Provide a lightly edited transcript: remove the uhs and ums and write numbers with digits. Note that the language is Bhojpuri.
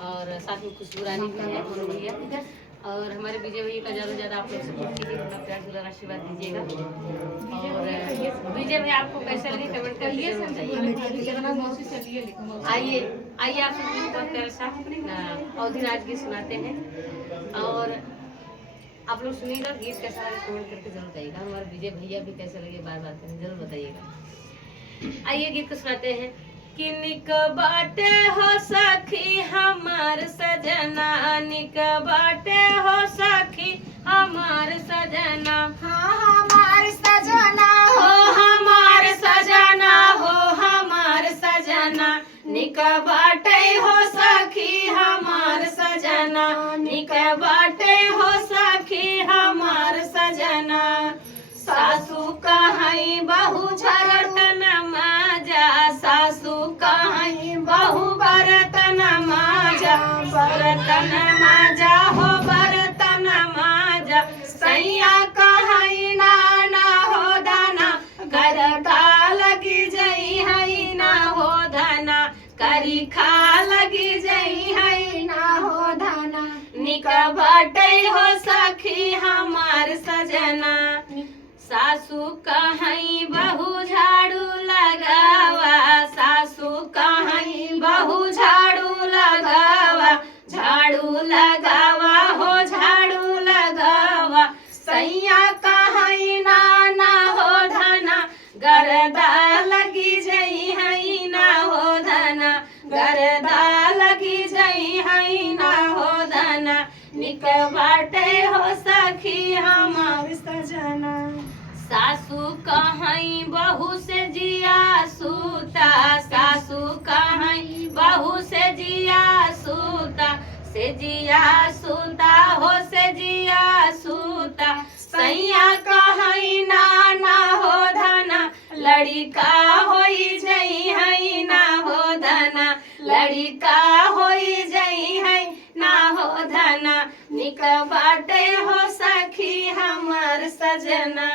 और साथ में खुशबू रानी भी है, दोनों भैया। और हमारे विजय भैया का ज़्यादा से ज़्यादा आप लोग सपोर्ट कीजिएगा, अपना प्यार दुलार आशीर्वाद दीजिएगा। और विजय भैया आपको कैसे लगे कमेंट करके जरूर बताइए। आइए आइए आप सब मुझे बहुत प्यार सा अवधि राज गीत सुनाते हैं। और आप लोग सुनिएगा, गीत कैसा लगे कमेंट करके जरूर बताइएगा। हमारे विजय भैया भी कैसे लगे बार बार करें जरूर बताइएगा। आइए गीत को सुनाते हैं। कि निक बाटे हो सखी हमार सजना, निक बाटे हो सखी हमार सजना, हाँ हमार सजना हो हमार सजना, हो हमार सजना, निक बाटे हो सखी हमार सजना, निक बाटे हो सखी हमार सजना। सासू कहीं बहू झरतन माजा, सासू कहीं बहू बरतन माजा, बरतन माजा हो बरतन माजा। सैया कहीं नाना हो दाना, घर का लगी जई है ना हो धना, करी खा लगी जई है ना हो धना। निक बाटे हो सखी हमार सजना, सासू कहीं बहू झाड़ू लगावा, सासू कहीं बहू झाड़ू लगावा, झाड़ू लगावा हो झाड़ू लगावा। सैया कहीं नाना हो धना, गरदा लगी जई है ना हो धना, गरदा लगी जई है ना हो धना। निक बाटे हो सखी हमार सजना, सासू कहीं बहू से जिया सूता, सासू कहीं बहू से जिया सूता, से जिया सूता हो से जिया सूता। सैया कहीं नाना हो धना, लड़िका होई जई है ना हो धना, लड़िका होई जई है ना हो धना। निक बाटे हो सखी हमार सजना।